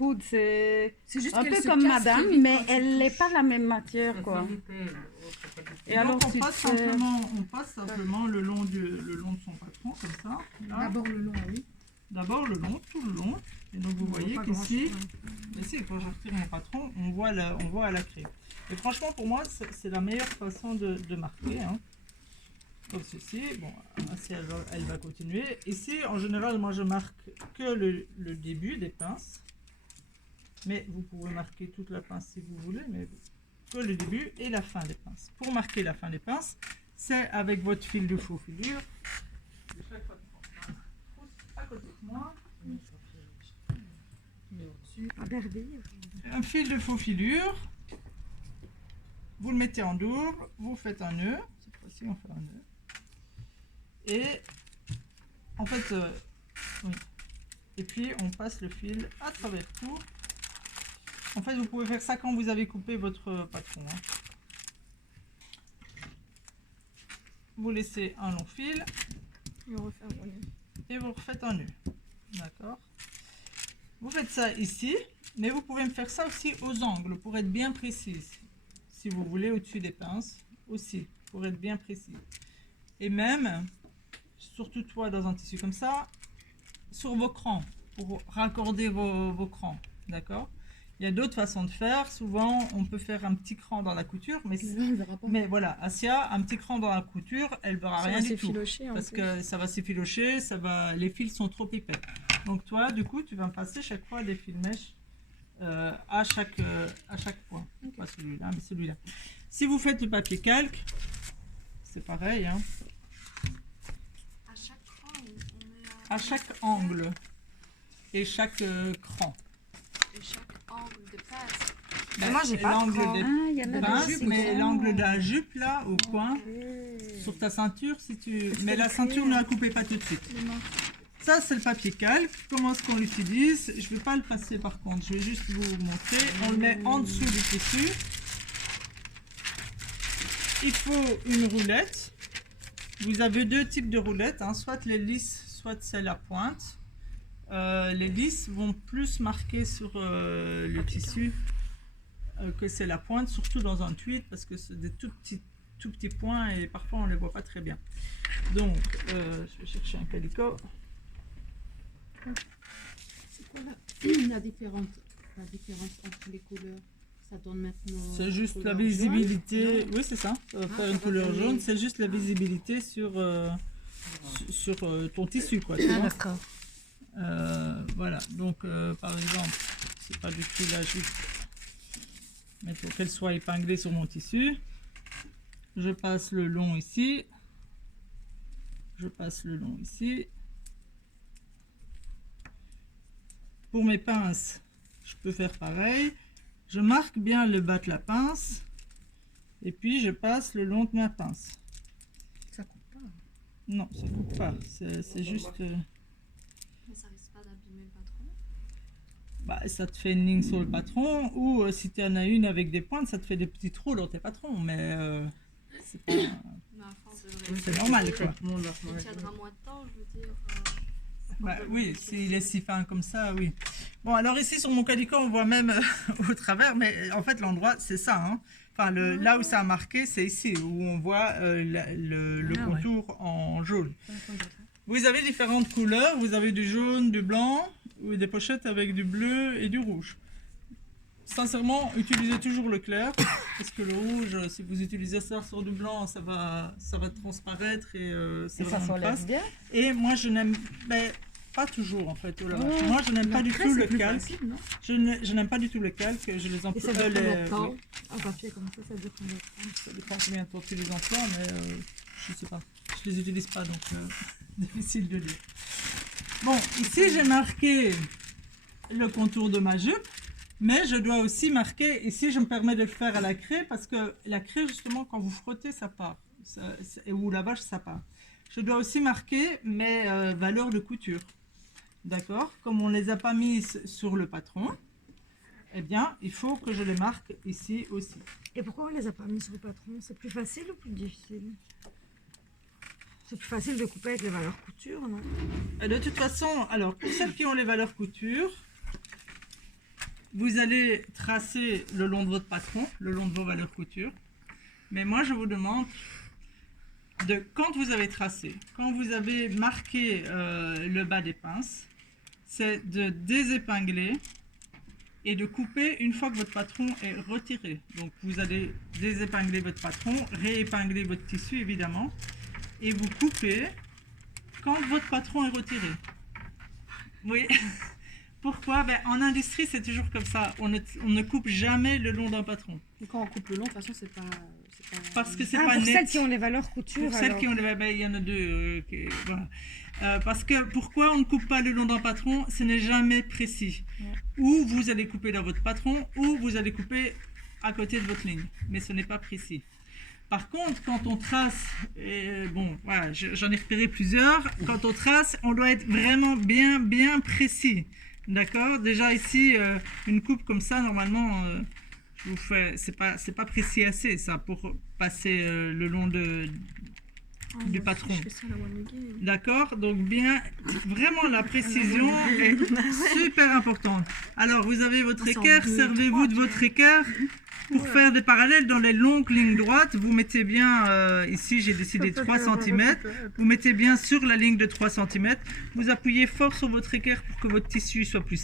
poudre, c'est juste un qu'elle peu se comme casse madame, très vite mais quand tu elle n'est touches. pas la même matière, quoi. Et alors alors, on tu passe, fais- simplement le long de son patron, comme ça. Là. D'abord le long, oui. D'abord le long, tout le long. Et donc vous voyez pas qu'ici, grand-chose, ici, quand je retire mon patron, on voit à la craie. Et franchement, pour moi, c'est la meilleure façon de marquer. Hein. Comme ceci. Bon, ainsi elle va continuer. Ici, en général, moi je marque que le début des pinces. Mais vous pouvez marquer toute la pince si vous voulez, mais que le début et la fin des pinces. Pour marquer la fin des pinces, c'est avec votre fil de faux filure. À côté de moi. Un fil de faux filure. Vous le mettez en double, vous faites un nœud. Cette fois-ci, on fait un nœud. Et en fait, oui. Et puis on passe le fil à travers tout. En fait, vous pouvez faire ça quand vous avez coupé votre patron. Hein. Vous laissez un long fil et vous refaites un nœud. D'accord. Vous faites ça ici, mais vous pouvez me faire ça aussi aux angles pour être bien précis. Si vous voulez, au-dessus des pinces aussi, pour être bien précis. Et même, surtout toi dans un tissu comme ça, sur vos crans, pour raccorder vos crans. D'accord. Il y a d'autres façons de faire. Souvent, on peut faire un petit cran dans la couture, mais voilà, Asia, un petit cran dans la couture, elle ne verra rien du tout. Parce que ça va s'effilocher, les fils sont trop épais. Donc toi, du coup, tu vas me passer chaque fois des fils mèches à chaque point. Okay. Pas celui-là, mais celui-là. Si vous faites le papier calque, c'est pareil. Hein. À chaque angle et chaque cran. Et chaque angle de pince. Ben, moi, j'ai pas l'angle de pince, mais l'angle de la jupe là au coin, sur ta ceinture, si tu. Mais la ceinture, ne la coupez pas tout de suite. Ça, c'est le papier calque. Comment est-ce qu'on l'utilise? Je ne vais pas le passer par contre, je vais juste vous montrer. On le met en dessous du tissu. Il faut une roulette. Vous avez deux types de roulettes, hein, soit les lisses, soit celles à pointe. Les lisses vont plus marquer sur le tissu que c'est la pointe, surtout dans un tweed, parce que c'est des tout petits points et parfois on ne les voit pas très bien. Donc, je vais chercher un calicot. C'est quoi la différence entre les couleurs? Ça donne maintenant. C'est juste la visibilité. Oui, c'est ça. Ça va faire une couleur jaune. C'est juste la visibilité sur ton tissu, quoi. D'accord. Voilà. Donc, par exemple, c'est pas du tout la jupe, mais pour qu'elle soit épinglée sur mon tissu, je passe le long ici. Je passe le long ici. Pour mes pinces, je peux faire pareil. Je marque bien le bas de la pince et puis je passe le long de ma pince. Ça coupe pas. Non, ça coupe pas. C'est juste. Mais ça risque pas d'abîmer le patron. Bah, ça te fait une ligne sur le patron ou si tu en as une avec des pointes, ça te fait des petits trous dans tes patrons. Mais c'est pas. C'est normal quoi. Il tiendra moins de temps, je veux dire. Bah, oui, s'il est si fin comme ça, oui. Bon, alors ici sur mon calicot, on voit même au travers, mais en fait l'endroit c'est ça. Hein. Enfin, là où ça a marqué, c'est ici où on voit le contour en jaune. Vous avez différentes couleurs, vous avez du jaune, du blanc, ou des pochettes avec du bleu et du rouge. Sincèrement, utilisez toujours le clair, parce que le rouge, si vous utilisez ça sur du blanc, ça va transparaître et c'est ça s'enlève bien. Et moi, je n'aime pas toujours en fait. Moi, je n'aime pas du tout le calque. Je n'aime pas du tout le calque. Je les emploie. Et ça dure combien de temps? Un papier comme ça dure combien de temps? Ça dépend combien de temps tu les emploies, mais je sais pas. Je les utilise pas, donc difficile de dire. Bon, ici j'ai marqué le contour de ma jupe. Mais je dois aussi marquer, ici je me permets de le faire à la craie, parce que la craie justement quand vous frottez ça part, ou la vache ça part. Je dois aussi marquer mes valeurs de couture, d'accord? Comme on ne les a pas mises sur le patron, eh bien il faut que je les marque ici aussi. Et pourquoi on ne les a pas mis sur le patron? C'est plus facile ou plus difficile? C'est plus facile de couper avec les valeurs couture, non? De toute façon, alors pour celles qui ont les valeurs couture, vous allez tracer le long de votre patron, le long de vos valeurs couture. Mais moi, je vous demande, quand vous avez tracé, quand vous avez marqué le bas des pinces, c'est de désépingler et de couper une fois que votre patron est retiré. Donc, vous allez désépingler votre patron, réépingler votre tissu, évidemment, et vous coupez quand votre patron est retiré. Oui. Pourquoi? En industrie, c'est toujours comme ça. On ne coupe jamais le long d'un patron. Et quand on coupe le long, de toute façon, c'est pas... Parce que c'est Ah, pas pour net. celles qui ont les valeurs couture. Pour celles qui ont les... il y en a deux. Voilà. Parce que pourquoi on ne coupe pas le long d'un patron? Ce n'est jamais précis. Ouais. Ou vous allez couper dans votre patron, ou vous allez couper à côté de votre ligne. Mais ce n'est pas précis. Par contre, quand on trace, voilà, j'en ai repéré plusieurs, quand on trace, on doit être vraiment bien précis. D'accord? Déjà ici, une coupe comme ça, normalement, je vous fais, c'est pas précis assez, ça, pour passer le long du patron. D'accord? Donc vraiment la précision est super importante. Alors, vous avez votre équerre, servez-vous de votre équerre. Pour faire des parallèles dans les longues lignes droites, vous mettez bien, ici j'ai décidé 3 cm, vous mettez bien sur la ligne de 3 cm, vous appuyez fort sur votre équerre pour que votre tissu soit plus